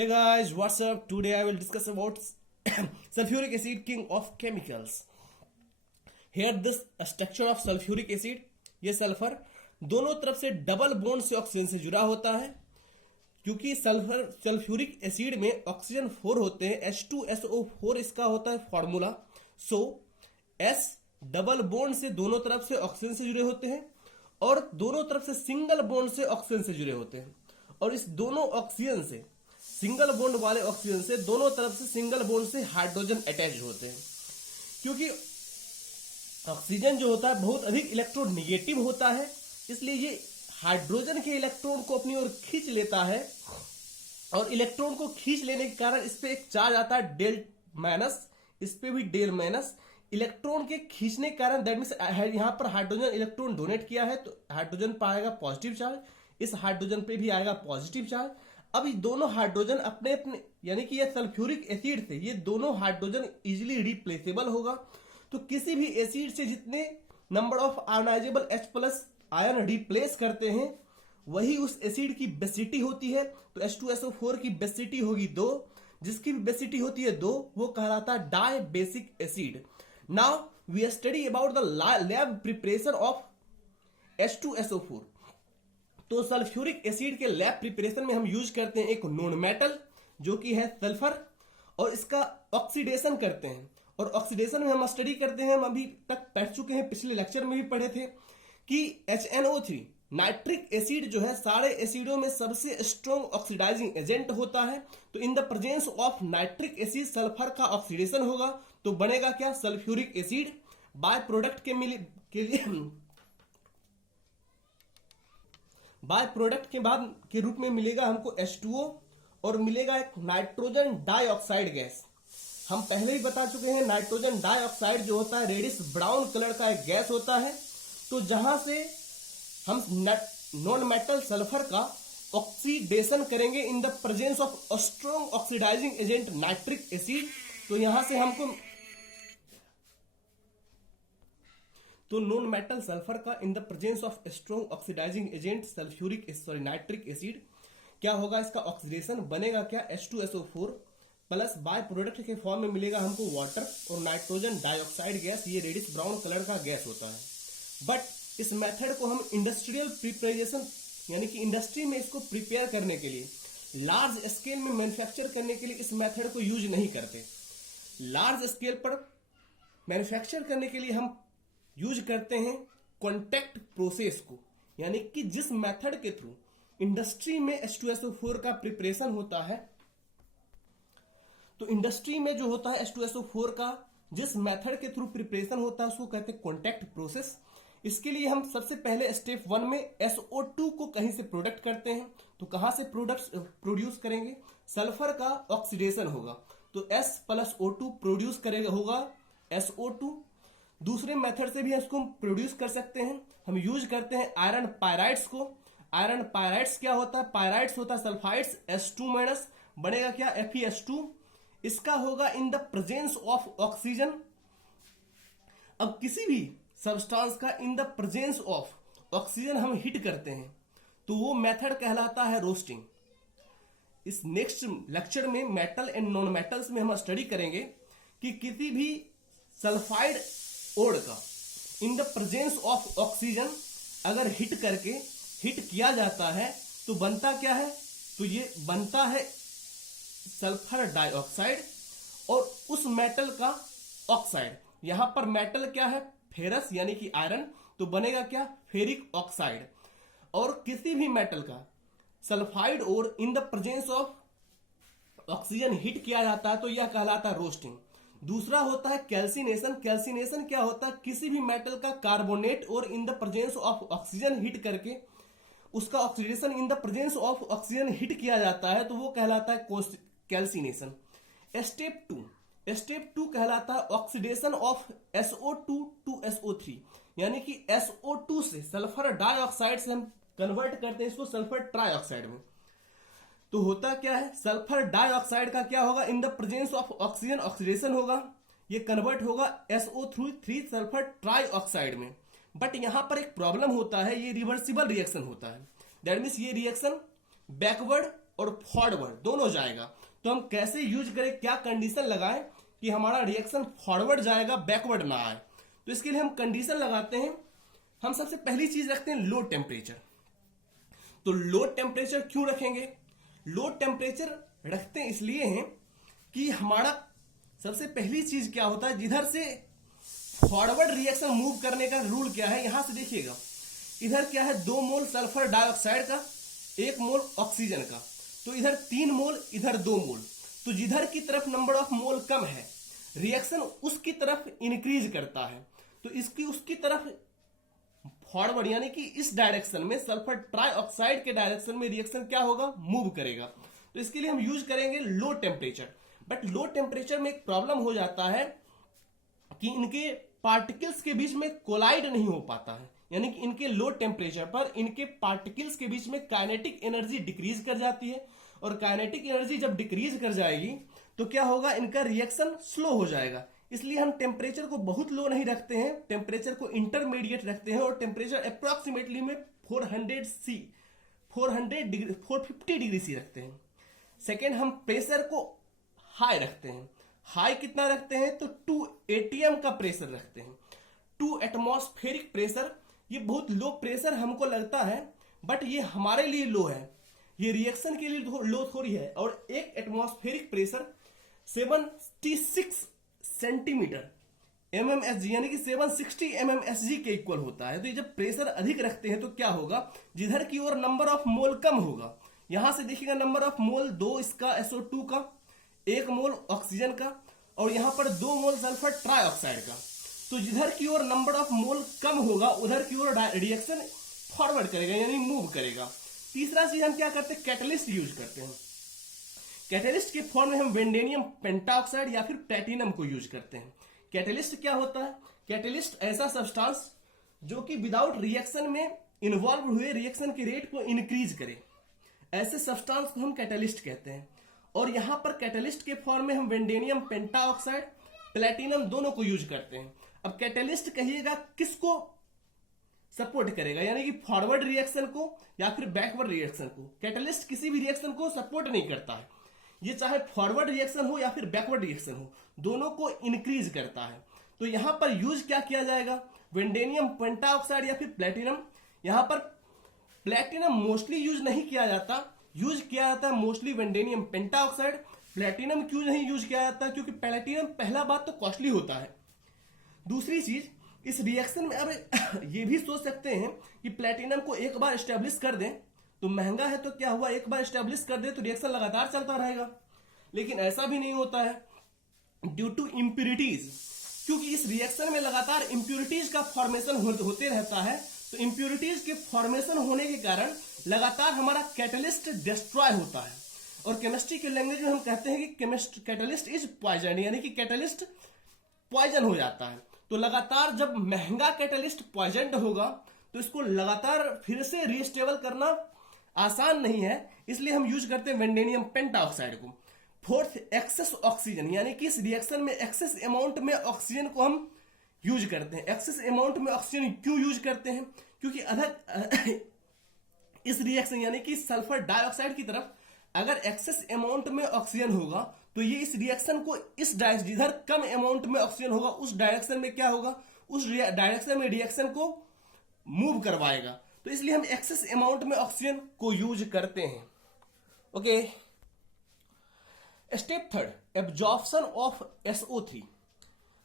Hey guys, what's up? Today I will discuss about sulfuric acid, king of chemicals. Here this structure of sulfuric acid, ये sulphur दोनों तरफ से double bond से oxygen से जुड़ा होता है। क्योंकि सल्फ्यूरिक एसिड में ऑक्सीजन 4 होते हैं, H2SO4 इसका होता है फॉर्मूला। सो S डबल बॉन्ड से दोनों तरफ से ऑक्सीजन से जुड़े होते हैं और दोनों तरफ से सिंगल बॉन्ड से ऑक्सीजन से जुड़े होते हैं। और इस दोनों ऑक्सीजन से, सिंगल बॉन्ड वाले ऑक्सीजन से दोनों तरफ से सिंगल बॉन्ड से हाइड्रोजन अटैच होते हैं। क्योंकि ऑक्सीजन जो होता है बहुत अधिक इलेक्ट्रॉन निगेटिव होता है, इसलिए ये हाइड्रोजन के इलेक्ट्रॉन को अपनी ओर खींच लेता है और इलेक्ट्रॉन को खींच लेने के कारण इस पे एक चार्ज आता है डेल माइनस, इस पे भी डेल माइनस। इलेक्ट्रॉन के खींचने के कारण दैट मीन्स यहां पर हाइड्रोजन इलेक्ट्रॉन डोनेट किया है तो हाइड्रोजन पर आएगा पॉजिटिव चार्ज, इस हाइड्रोजन पे भी आएगा पॉजिटिव चार्ज। अब ये दोनों हाइड्रोजन अपने अपने यानी कि ये सल्फ्यूरिक एसिड से ये दोनों हाइड्रोजन इजीली रिप्लेसेबल होगा। तो किसी भी एसिड से जितने number of ionisable H plus ion replace करते हैं वही उस एसिड की बेसिटी होती है। तो H2SO4 की बेसिटी होगी 2, जिसकी भी बेसिटी होती है 2 वो कहलाता है di basic acid. Now we study about the lab preparation of H2SO4। तो सल्फ्यूरिक एसिड के लैब प्रिपरेशन में हम यूज करते हैं एक नॉन मेटल जो कि है सल्फर, और इसका ऑक्सीडेशन करते हैं। और ऑक्सीडेशन में हम स्टडी करते हैं, हम अभी तक पढ़ चुके हैं, पिछले लेक्चर में भी पढ़े थे कि HNO3 नाइट्रिक एसिड जो है सारे एसिडों में सबसे स्ट्रॉन्ग ऑक्सीडाइजिंग एजेंट होता है। तो इन the presence of nitric acid sulphur का ऑक्सीडेशन होगा तो बनेगा क्या, sulphuric acid. By product bye product के बाद के रूप में मिलेगा हमको H2O और मिलेगा एक नाइट्रोजन डाइऑक्साइड गैस। हम पहले ही बता चुके हैं नाइट्रोजन डाइऑक्साइड जो होता है रेडिश ब्राउन कलर का एक गैस होता है। तो जहां से हम नॉन मेटल सल्फर का ऑक्सीडेशन करेंगे in the presence of strong oxidising agent nitric acid, तो यहां से हमको तो नॉन मेटल सल्फर का in the presence of strong oxidising agent nitric acid क्या होगा, इसका ऑक्सीडेशन बनेगा क्या, H2SO4 प्लस बाय प्रोडक्ट के फॉर्म में मिलेगा हमको वाटर और नाइट्रोजन डाइऑक्साइड गैस। ये रेडिश ब्राउन कलर का गैस होता है। बट इस मेथड को हम इंडस्ट्रियल प्रिपरेशन यानी कि इंडस्ट्री में इसको प्रिपेयर करने के लिए, लार्ज स्केल में मैन्युफैक्चर करने के लिए इस मेथड को यूज नहीं करते। लार्ज स्केल पर मैन्युफैक्चर करने के लिए हम यूज करते हैं कॉन्टैक्ट प्रोसेस को, यानी कि जिस मेथड के थ्रू इंडस्ट्री में H2SO4 का प्रिपरेशन होता है, तो इंडस्ट्री में जो होता है H2SO4 का जिस मेथड के थ्रू प्रिपरेशन होता है उसको कहते हैं कॉन्टैक्ट प्रोसेस। इसके लिए हम सबसे पहले स्टेप 1 में SO2 को कहीं से प्रोडक्ट करते हैं। तो कहां से प्रोड्यूस करेंगे, सल्फर का ऑक्सीडेशन होगा तो S प्लस O2 प्रोड्यूस करेगा होगा SO2। दूसरे मेथड से भी इसको प्रोड्यूस कर सकते हैं, हम यूज करते हैं आयरन पायराइड्स को। आयरन पायराइड्स क्या होता है, पायराइड्स होता है सल्फाइड्स, H2 माइनस बनेगा क्या, FeS2। इसका होगा इन द प्रेजेंस ऑफ ऑक्सीजन। अब किसी भी सब्सटेंस का in the presence of oxygen हम हिट करते हैं तो वो मेथड कहलाता है रोस्टिंग। इस नेक्स्ट लेक्चर में मेटल एंड नॉन मेटल्स में हम स्टडी करेंगे कि किसी भी सल्फाइड ओड का in the presence of oxygen अगर हिट किया जाता है तो बनता क्या है, तो ये बनता है सल्फर डाइऑक्साइड और उस मेटल का ऑक्साइड। यहां पर मेटल क्या है, फेरस यानी कि आयरन, तो बनेगा क्या, फेरिक ऑक्साइड। और किसी भी मेटल का सल्फाइड और इन the presence of oxygen hit किया जाता है तो यह कहलाता है रोस्टिंग। दूसरा होता है कैल्सिनेशन। कैल्सिनेशन क्या होता है, किसी भी मेटल का कार्बोनेट और इन the presence of oxygen hit करके उसका oxidation in the presence of oxygen hit किया जाता है तो वो कहलाता है कैल्सिनेशन। स्टेप 2 कहलाता है oxidation of SO2 to SO3, यानी कि SO2 से सल्फर डाइऑक्साइड से हम कन्वर्ट करते हैं इसको सल्फर ट्राइऑक्साइड में। तो होता क्या है, सल्फर डाइऑक्साइड का क्या होगा, इन the presence of oxygen oxidation होगा, ये कन्वर्ट होगा SO3 सल्फर ट्राइऑक्साइड में। बट यहां पर एक प्रॉब्लम होता है, ये रिवर्सिबल रिएक्शन होता है। दैट मीन्स ये रिएक्शन बैकवर्ड और फॉरवर्ड दोनों जाएगा। तो हम कैसे यूज करें, क्या कंडीशन लगाएं कि हमारा रिएक्शन फॉरवर्ड जाएगा, बैकवर्ड ना आए। तो इसके लिए हम कंडीशन लगाते हैं। हम सबसे पहली चीज रखते हैं लो टेम्परेचर। तो लो टेम्परेचर क्यों रखेंगे? लो टेम्परेचर रखते इसलिए हैं कि हमारा सबसे पहली चीज क्या होता है, जिधर से फॉरवर्ड रिएक्शन मूव करने का रूल क्या है, यहां से देखिएगा, इधर क्या है 2 मोल सल्फर डाइऑक्साइड का, 1 मोल ऑक्सीजन का, तो इधर 3 मोल, इधर 2 मोल। तो जिधर की तरफ नंबर ऑफ मोल कम है, रिएक्शन उसकी तरफ इंक्रीज करता है। तो इसकी उसकी तरफ फॉरवर्ड यानी कि इस डायरेक्शन में, सल्फर ट्राइऑक्साइड के डायरेक्शन में रिएक्शन क्या होगा, मूव करेगा। तो इसके लिए हम यूज करेंगे low temperature. But low temperature में एक प्रॉब्लम हो जाता है कि इनके पार्टिकल्स के बीच में कोलाइड नहीं हो पाता है, यानी कि इनके लो टेम्परेचर पर इनके पार्टिकल्स के बीच में काइनेटिक एनर्जी डिक्रीज कर जाती है। और काइनेटिक एनर्जी जब डिक्रीज कर जाएगी तो क्या होगा, इनका रिएक्शन स्लो हो जाएगा। इसलिए हम टेम्परेचर को बहुत लो नहीं रखते हैं, टेम्परेचर को इंटरमीडिएट रखते हैं और टेम्परेचर अप्रोक्सीमेटली में 450 डिग्री सी रखते हैं। सेकेंड, हम प्रेशर को हाई रखते हैं। हाई कितना रखते हैं, तो 2 atm का प्रेशर रखते हैं, 2 एटमॉस्फेरिक प्रेशर। ये बहुत लो प्रेशर हमको लगता है, बट ये हमारे लिए लो है, ये रिएक्शन के लिए लो थोड़ी है। और 1 एटमॉस्फेरिक प्रेशर 76 सेंटीमीटर mmSg यानी कि 760 mmSg के इक्वल होता है। तो ये जब प्रेशर अधिक रखते हैं तो क्या होगा, जिधर की ओर नंबर ऑफ मोल कम होगा, यहां से देखिएगा नंबर ऑफ मोल 2 इसका SO2 का, 1 मोल ऑक्सीजन का, और यहां पर 2 मोल सल्फर ट्राइऑक्साइड का। तो जिधर की ओर नंबर ऑफ मोल कम होगा उधर की ओर रिएक्शन फॉरवर्ड करेगा यानी मूव करेगा। तीसरा चीज हम क्या करते हैं, कैटलिस्ट यूज करते हैं। कैटलिस्ट के फॉर्म में हम वेंडेनियम पेंटाऑक्साइड या फिर प्लेटिनम को यूज करते हैं। कैटलिस्ट क्या होता है, कैटलिस्ट ऐसा सब्सटेंस जो कि विदाउट रिएक्शन में इन्वॉल्व हुए रिएक्शन के रेट को इंक्रीज करे, ऐसे सब्सटेंस को हम कैटलिस्ट कहते हैं। और यहां पर कैटलिस्ट के फॉर्म में हम वेंडेनियम पेंटाऑक्साइड, प्लेटिनम दोनों को यूज करते हैं। अब कैटलिस्ट कहिएगा किसको सपोर्ट करेगा, यानी कि फॉरवर्ड रिएक्शन को या फिर बैकवर्ड रिएक्शन को। कैटलिस्ट किसी भी रिएक्शन को सपोर्ट नहीं करता है, ये चाहे फॉरवर्ड रिएक्शन हो या फिर बैकवर्ड रिएक्शन हो, दोनों को इंक्रीज करता है। तो यहां पर यूज क्या किया जाएगा, वेंडेनियम पेंटाऑक्साइड या फिर प्लेटिनम। यहां पर प्लेटिनम मोस्टली यूज नहीं किया जाता, यूज किया जाता है मोस्टली वेंडेनियम पेंटाऑक्साइड। प्लेटिनम क्यों नहीं यूज किया जाता, क्योंकि प्लेटिनम पहला बात तो कॉस्टली होता है, दूसरी चीज इस रिएक्शन में अब ये भी सोच सकते हैं कि प्लेटिनम को एक बार एस्टेब्लिश कर दें तो महंगा है, तो क्या हुआ, एक बार एस्टेब्लिश कर दे तो रिएक्शन लगातार चलता रहेगा। लेकिन ऐसा भी नहीं होता है, ड्यू टू इम्प्यूरिटीज, क्योंकि इस रिएक्शन में लगातार इम्प्यूरिटीज का फॉर्मेशन होते रहता है। तो इम्प्यूरिटीज के फॉर्मेशन होने के कारण लगातार हमारा कैटलिस्ट डिस्ट्रॉय होता है। और केमिस्ट्री के लैंग्वेज में हम कहते हैं कि कैटलिस्ट इज पॉइजन, यानी कि कैटलिस्ट पॉइजन हो जाता है। तो लगातार जब महंगा कैटलिस्ट पॉइजन होगा तो इसको लगातार फिर से रीस्टेबल करना आसान नहीं है, इसलिए हम यूज करते हैं वेंडेनियम पेंटाऑक्साइड को। फोर्थ, एक्सेस ऑक्सीजन, यानी कि इस रिएक्शन में एक्सेस अमाउंट में ऑक्सीजन को हम यूज करते हैं। एक्सेस अमाउंट में ऑक्सीजन क्यों यूज करते हैं, क्योंकि अधिक इस रिएक्शन यानी कि सल्फर डाइऑक्साइड की तरफ अगर एक्सेस अमाउंट में ऑक्सीजन होगा तो ये इस रिएक्शन को इस जिधर कम अमाउंट में ऑक्सीजन होगा उस डायरेक्शन में क्या होगा, उस डायरेक्शन में रिएक्शन को मूव करवाएगा। तो इसलिए हम एक्सेस अमाउंट में ऑक्सीजन को यूज करते हैं। Okay, step third, absorption of SO3।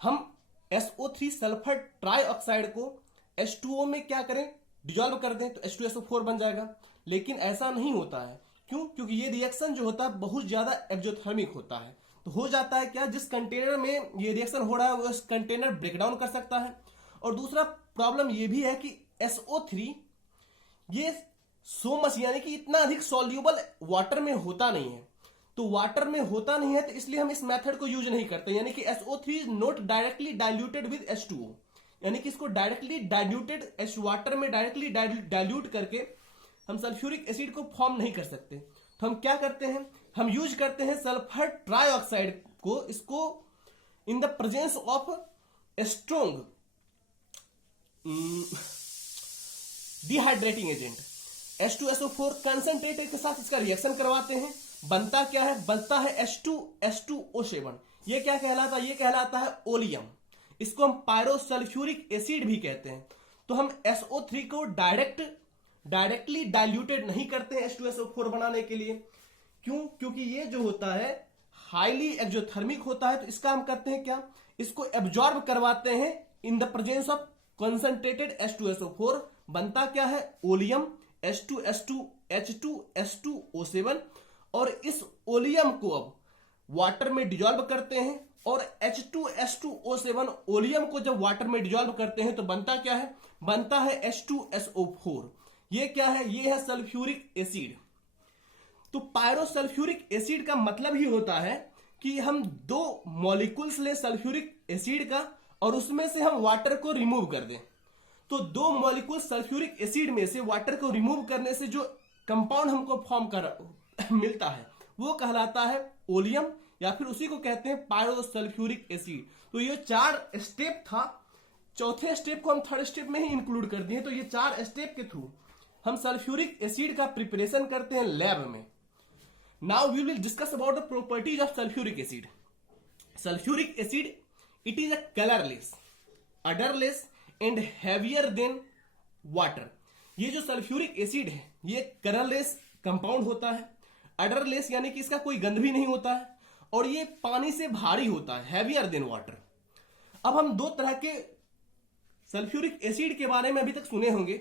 हम SO3 सल्फर ट्राइऑक्साइड को H2O में क्या करें, डिजोल्व कर दें तो H2SO4 बन जाएगा। लेकिन ऐसा नहीं होता है, क्यों, क्योंकि ये रिएक्शन जो होता है बहुत ज्यादा एक्सोथर्मिक होता है। तो हो जाता है क्या, जिस कंटेनर में ये रिएक्शन हो रहा है वो कंटेनर ब्रेकडाउन कर सकता है। और दूसरा प्रॉब्लम ये भी है कि SO3 ये सो मच यानी कि इतना अधिक सॉल्यूबल वाटर में होता नहीं है। तो वाटर में होता नहीं है तो इसलिए हम इस मेथड को यूज नहीं करते, यानी कि SO3 is not directly diluted with H2O, यानी कि इसको डायरेक्टली डाइल्यूटेड वाटर में डायरेक्टली डाइल्यूट करके हम सल्फ्यूरिक एसिड को फॉर्म नहीं कर सकते। तो हम क्या करते हैं, हम यूज करते हैं सल्फर ट्राइऑक्साइड को, इसको इन the presence of strong dehydrating agent. H2SO4 concentrated के साथ इसका रिएक्शन करवाते हैं, बनता क्या है, बनता है H2SO7। ये क्या कहलाता है, ये कहलाता है ओलियम। इसको हम पायरोसल्फ्यूरिक एसिड भी कहते हैं। तो हम SO3 को डायरेक्टली डाइल्यूटेड नहीं करते हैं H2SO4 बनाने के लिए। क्यों? क्योंकि ये जो होता है हाईली एक्सोथर्मिक होता है। तो इसका हम करते हैं क्या, इसको एब्जॉर्ब करवाते हैं इन the presence of concentrated H2SO4। बनता क्या है, ओलियम H2SO7। और इस ओलियम को अब वाटर में डिजॉल्व करते हैं, और H2SO7 ओलियम को जब वाटर में डिजॉल्व करते हैं तो बनता क्या है, बनता है H2SO4। ये क्या है, ये है सल्फ्यूरिक एसिड। तो पायरोसल्फ्यूरिक एसिड का मतलब ही होता है कि हम दो मॉलिक्यूल्स ले सल्फ्यूरिक एसिड का और उसमें से हम वाटर को रिमूव कर दें। तो दो मॉलिक्यूल सल्फ्यूरिक एसिड में से वाटर को रिमूव करने से जो कंपाउंड हमको फॉर्म कर मिलता है वो कहलाता है ओलियम, या फिर उसी को कहते हैं पायरोसल्फ्यूरिक एसिड। तो ये 4 स्टेप था, चौथे स्टेप को हम थर्ड स्टेप में ही इंक्लूड कर दिए। तो ये 4 स्टेप के थ्रू हम सल्फ्यूरिक एसिड का प्रिपरेशन करते हैं लैब में। Now we will discuss about the properties of sulphuric acid. Sulphuric acid, it is a colourless, odourless and heavier than water. ये जो सल्फ्यूरिक एसिड है ये कलरलेस कंपाउंड होता है, अडरलेस यानी कि इसका कोई गंध भी नहीं होता है, और ये पानी से भारी होता है, हैवियर देन वाटर। अब हम दो तरह के सल्फ्यूरिक एसिड के बारे में अभी तक सुने होंगे।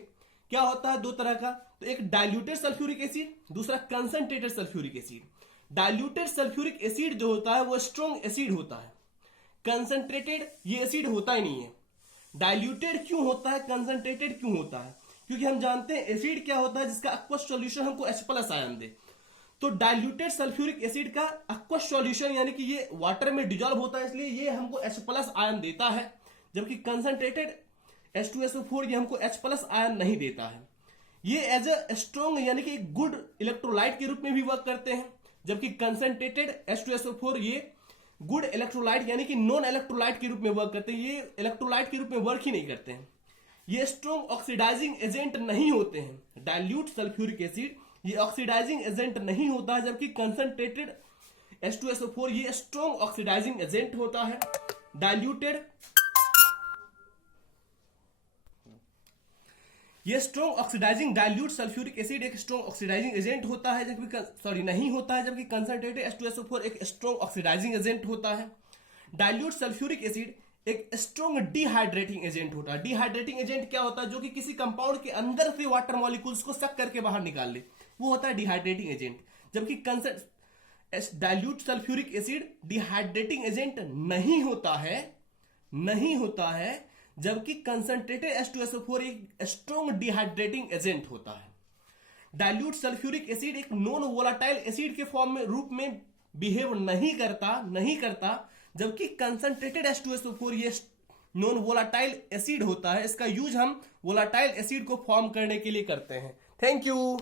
क्या होता है, दो तरह का, तो एक डाइल्यूटेड सल्फ्यूरिक एसिड, दूसरा concentrated sulphuric acid. Diluted sulphuric acid जो होता है वो स्ट्रॉन्ग एसिड होता है, कंसंट्रेटेड ये एसिड होता ही नहीं है। डाइल्यूटेड क्यों होता है, कंसंट्रेटेड क्यों होता है, क्योंकि हम जानते हैं एसिड क्या होता है जिसका एक्वस सॉल्यूशन हमको H+ आयन दे। तो डाइल्यूटेड सल्फ्यूरिक एसिड का एक्वस सॉल्यूशन यानी कि ये वाटर में डिजॉल्व होता है, इसलिए ये हमको H+ आयन देता है, जबकि कंसंट्रेटेड H2SO4 ये हमको H+ आयन नहीं देता है। ये एज अ स्ट्रॉन्ग यानी कि गुड इलेक्ट्रोलाइट के रूप में भी वर्क करते हैं, जबकि कंसंट्रेटेड H2SO4 ये गुड इलेक्ट्रोलाइट यानी कि नॉन इलेक्ट्रोलाइट के रूप में वर्क करते हैं। ये इलेक्ट्रोलाइट के रूप में वर्क ही नहीं करते हैं। ये स्ट्रॉन्ग ऑक्सीडाइजिंग एजेंट नहीं होते हैं। डाइल्यूट सल्फ्यूरिक एसिड ये ऑक्सीडाइजिंग एजेंट नहीं होता है, जबकि कंसंट्रेटेड H2SO4 ये स्ट्रॉन्ग ऑक्सीडाइजिंग एजेंट होता है। डाइल्यूटेड ये strong oxidising dilute sulphuric acid एक स्ट्रॉन्ग ऑक्सीडाइजिंग एजेंट होता है, जबकि नहीं होता है, जबकि कंसंट्रेटेड H2SO4 एक स्ट्रॉन्ग ऑक्सीडाइजिंग एजेंट होता है। डाइल्यूट सल्फ्यूरिक एसिड एक स्ट्रॉन्ग डिहाइड्रेटिंग एजेंट होता है। डिहाइड्रेटिंग एजेंट क्या होता है, जो कि किसी कंपाउंड के अंदर से वाटर मॉलिक्यूल्स को सक करके बाहर निकाल ले, वो होता है डिहाइड्रेटिंग एजेंट। जबकि dilute sulphuric acid dehydrating agent नहीं होता है, जबकि कंसंट्रेटेड H2SO4 एक स्ट्रॉन्ग डिहाइड्रेटिंग एजेंट होता है। डाइल्यूट सल्फ्यूरिक एसिड एक नॉन वोलाटाइल एसिड के फॉर्म में रूप में बिहेव नहीं करता, जबकि कंसंट्रेटेड H2SO4 ये नॉन वोलाटाइल एसिड होता है। इसका यूज हम वोलाटाइल एसिड को फॉर्म करने के लिए करते हैं। Thank you.